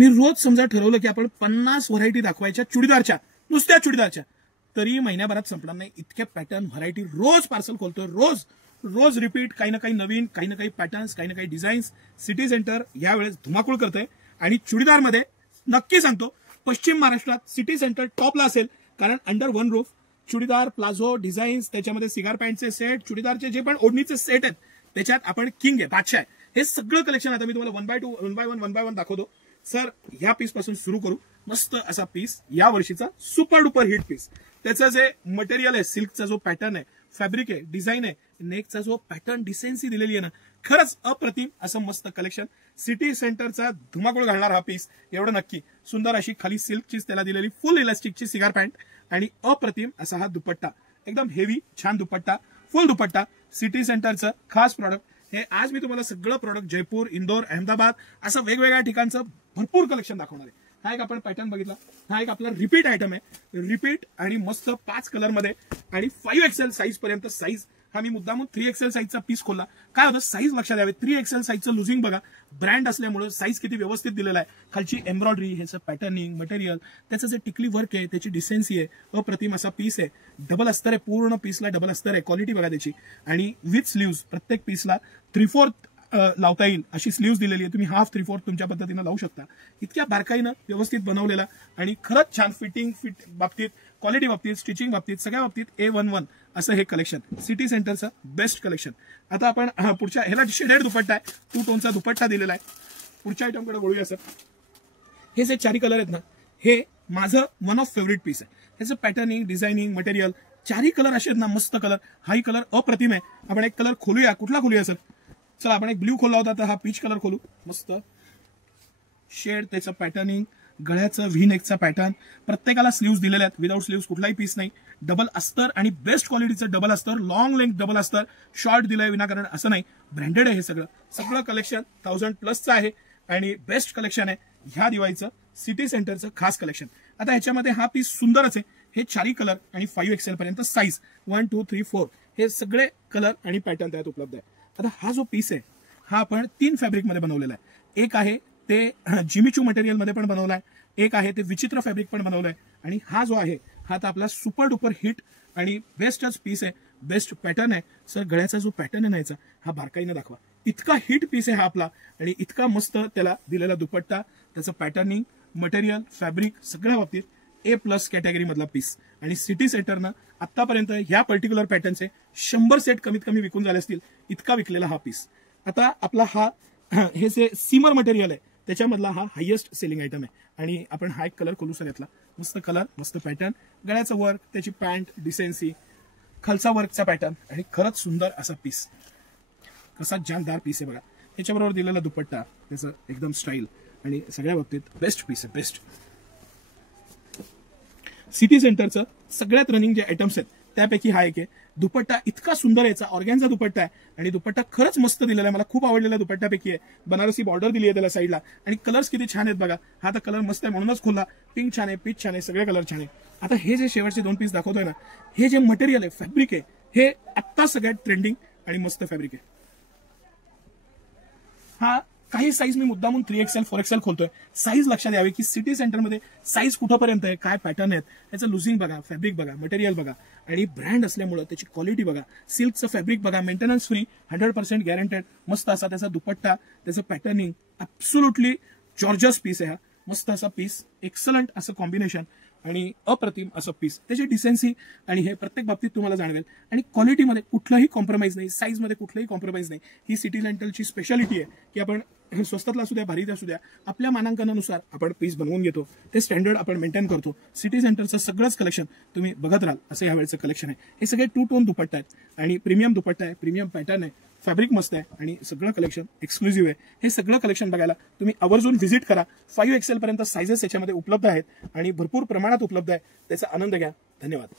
मी रोज समजा ठरवलं की आपण 50 व्हरायटी दाखवायच्या चुडीदारच्या, नुसत्या चुडीदारच्या, तरी महिन्याभरात संपणार नाही इतके पॅटर्न व्हरायटी रोज पार्सल खोलतोय. रोज रोज रिपीट, काही ना काही नवीन, काही ना काही पॅटर्न्स, काही ना काही डिझाईन्स. सिटी सेंटर यावेळेस धुमाकूळ करतंय आणि चुडीदारमध्ये नक्की सांगतो पश्चिम महाराष्ट्रात सिटी सेंटर टॉपला असेल, कारण under one roof churidar, palazzo, designs, त्याच्यामध्ये सिगार पॅन्टचे सेट, चुडीदारचे जे पण ओढणीचे सेट आहेत त्याच्यात आपण किंग आहे, बादशाह आहे. हे सगळं कलेक्शन आता मी तुम्हाला 1 बाय 1 दाखवतो. सर ह्या पीस पासून सुरू करू. मस्त असा पीस, या वर्षीचा सुपर डुपर हिट पीस. त्याचं जे मटेरियल आहे, सिल्कचा जो पॅटर्न आहे, फॅब्रिक आहे, डिझाईन आहे, नेकचा जो पॅटर्न डिसेन्सी दिलेली आहे ना, खरंच अप्रतिम असं मस्त कलेक्शन. सिटी सेंटरचा धुमाकूळ घालणार हा पीस, एवढं नक्की. सुंदर अशी खाली सिल्कचीच त्याला दिलेली फुल इलास्टिकची सिगार पॅन्ट आणि अप्रतिम असा हा दुपट्टा, एकदम हेवी छान दुपट्टा, फुल दुपट्टा. सिटी सेंटरचं खास प्रॉडक्ट हे. आज मी तुम्हाला सगळं प्रॉडक्ट जयपूर, इंदोर, अहमदाबाद असं वेगवेगळ्या ठिकाणचं भरपूर कलेक्शन दाखवणार आहे. हा एक आपण पॅटर्न बघितला, हा एक आपला रिपीट आयटम आहे. रिपीट आणि मस्त 5 कलरमध्ये आणि 5XL साईज पर्यंत साईज. हा मी मुद्दामून 3XL साईजचा पीस खोलला. काय होतं, साईज लक्षात द्यावे. 3XL साईजचं लुझिंग बघा, ब्रँड असल्यामुळे साईज किती व्यवस्थित दिलेला आहे. खालची एम्ब्रॉयडरी, ह्याचं पॅटर्निंग, मटेरियल, त्याचं जे टिकली वर्क आहे, त्याची डिसेन्सी आहे, अप्रतिम असा पीस आहे. डबल अस्तर आहे, पूर्ण पीसला डबल अस्तर आहे. क्वालिटी बघा त्याची. आणि विथ स्लीव्स, प्रत्येक पीसला 3/4 लावता येईल अशी स्लीव्स दिलेली आहे. तुम्ही हाफ 3/4 तुमच्या पद्धतीने लावू शकता. इतक्या बारकाईनं व्यवस्थित बनवलेला आणि खरंच छान फिटिंग बाबतीत, क्वालिटी बाबतीत, स्टिचिंग बाबतीत, सगळ्या बाबतीत A11 असं हे कलेक्शन. सिटी सेंटरचं बेस्ट कलेक्शन. आता आपण पुढच्या ह्याला शेडेड दुपट्टा आहे, 2 टोनचा दुपट्टा दिलेला आहे. पुढच्या आयटमकडे वळूया सर. हे जे 4 कलर आहेत ना, हे माझं वन ऑफ फेवरेट पीस आहे. ह्याचं पॅटर्निंग, डिझायनिंग, मटेरियल, 4 कलर असे आहेत ना, मस्त कलर. हाही कलर अप्रतिम आहे. आपण एक कलर खोलूया. कुठला खोलूया सर? चला आपण एक ब्ल्यू खोलला होता, तर हा पीच कलर खोलू. मस्त शेड, त्याचं पॅटर्निंग, गळ्याचं व्ही नेकचा पॅटर्न, प्रत्येकाला स्लीव्स दिलेल्या आहेत. विदाऊट स्लीव्स कुठलाही पीस नाही. डबल अस्तर आणि बेस्ट क्वालिटीचं डबल अस्तर, लॉंग लेंथ डबल अस्तर, शॉर्ट दिलंय विनाकारण असं नाही. ब्रँडेड आहे हे सगळं कलेक्शन 1000+ आहे आणि बेस्ट कलेक्शन आहे ह्या दिवाळीचं सिटी सेंटरचं खास कलेक्शन. आता ह्याच्यामध्ये हा पीस सुंदरच आहे. हे 4 कलर आणि 5XL पर्यंत साईज 1, 2, 3, 4 हे सगळे कलर आणि पॅटर्न त्यात उपलब्ध आहे. आता हा जो पीस आहे हा आपण 3 फॅब्रिकमध्ये बनवलेला आहे. एक आहे ते जिमीचू मटेरियलमध्ये पण बनवला आहे, एक आहे ते विचित्र फॅब्रिक पण बनवलं आहे, आणि हा जो आहे हा तर आपला सुपर डुपर हिट आणि बेस्टच पीस आहे. बेस्ट पॅटर्न आहे. सर गळ्याचा जो पॅटर्न आहे ना याचा, हा बारकाईने दाखवा. इतका हिट पीस आहे हा आपला आणि इतका मस्त त्याला दिलेला दुपट्टा, त्याचं पॅटर्निंग, मटेरियल, फॅब्रिक सगळ्या बाबतीत A+ कॅटेगरी मधला पीस. आणि सिटी सेंटरनं आतापर्यंत ह्या पर्टिक्युलर पॅटर्नचे 100 सेट कमीत कमी विकून झाले असतील, इतका विकलेला हा पीस. आता आपला हा हे जे सीमर मटेरियल आहे त्याच्यामधला हा हायेस्ट सेलिंग आयटम आहे. आणि आपण हा एक कलर खोलू सर यातला. मस्त कलर, मस्त पॅटर्न, गळ्याचं वर्क, त्याची पॅन्ट डिसेन्सी, खालचा वर्कचा पॅटर्न आणि खरंच सुंदर असा पीस. कसा जानदार पीस आहे बघा. त्याच्याबरोबर दिलेला दुपट्टा, त्याचं एकदम स्टाईल आणि सगळ्या बाबतीत बेस्ट पीस आहे. बेस्ट सिटी सेंटरचं सगळ्यात रनिंग जे आयटम्स आहेत त्यापैकी हा एक आहे. दुपट्टा इतका सुंदर याचा ऑर्गॅन्झा दुपट्टा आहे आणि दुपट्टा खरंच मस्त दिलेला आहे. मला खूप आवडलेला दुपट्ट्यापैकी आहे. बनारसी बॉर्डर दिली आहे त्याला साईडला आणि कलर्स किती छान आहेत बघा. हा तर कलर मस्त आहे म्हणूनच खोलला. पिंक छान आहे, पीच छान आहे, सगळे कलर छान आहे. आता हे जे शेवटचे 2 पीस दाखवतोय ना, हे जे मटेरियल आहे, फॅब्रिक आहे, हे आत्ता सगळ्यात ट्रेंडिंग आणि मस्त फॅब्रिक आहे. हा काही साईज मी मुद्दामून 3XL 4XL खोलतोय. साईज लक्षात यावी की सिटी सेंटरमध्ये साईज कुठपर्यंत आहे, काय पॅटर्न आहेत, त्याचं लुझिंग बघा, फॅब्रिक बघा, मटेरियल बघा आणि ब्रँड असल्यामुळे त्याची क्वालिटी बघा. सिल्कचं फॅब्रिक बघा, मेंटेनन्स फ्री, 100% गॅरंटेड. मस्त असा त्याचा दुपट्टा, त्याचं पॅटर्निंग, ॲब्सोल्युटली जॉर्जस पीस आहे हा. मस्त असा पीस, एक्सलंट असं कॉम्बिनेशन आणि अप्रतिम असं पीस. त्याची डिसेन्सी आणि हे प्रत्येक बाबतीत तुम्हाला जाणवेल. आणि क्वालिटीमध्ये कुठलाही कॉम्प्रोमाइज नाही, साईजमध्ये कुठलाही कॉम्प्रोमाइज नाही. ही सिटी सेंटरची स्पेशालिटी आहे की आपण स्वस्तातला असू द्या, भारीत असू द्या, आपल्या मानांकनानुसार आपण पीस बनवून घेतो. ते स्टँडर्ड आपण मेंटेन करतो. सिटी सेंटरचं सगळंच कलेक्शन तुम्ही बघत राहाल असं यावेळेचं कलेक्शन आहे. हे सगळे 2 टोन दुपट्टा आहेत आणि प्रीमियम दुपट्टा आहे, प्रीमियम पॅटर्न आहे, फॅब्रिक मस्त आहे आणि सगळं कलेक्शन एक्सक्लुझिव्ह आहे. हे सगळं कलेक्शन बघायला तुम्ही आवर्जून व्हिजिट करा. 5XL पर्यंत साईजेस याच्यामध्ये उपलब्ध आहेत आणि भरपूर प्रमाणात उपलब्ध आहे. त्याचा आनंद घ्या. धन्यवाद.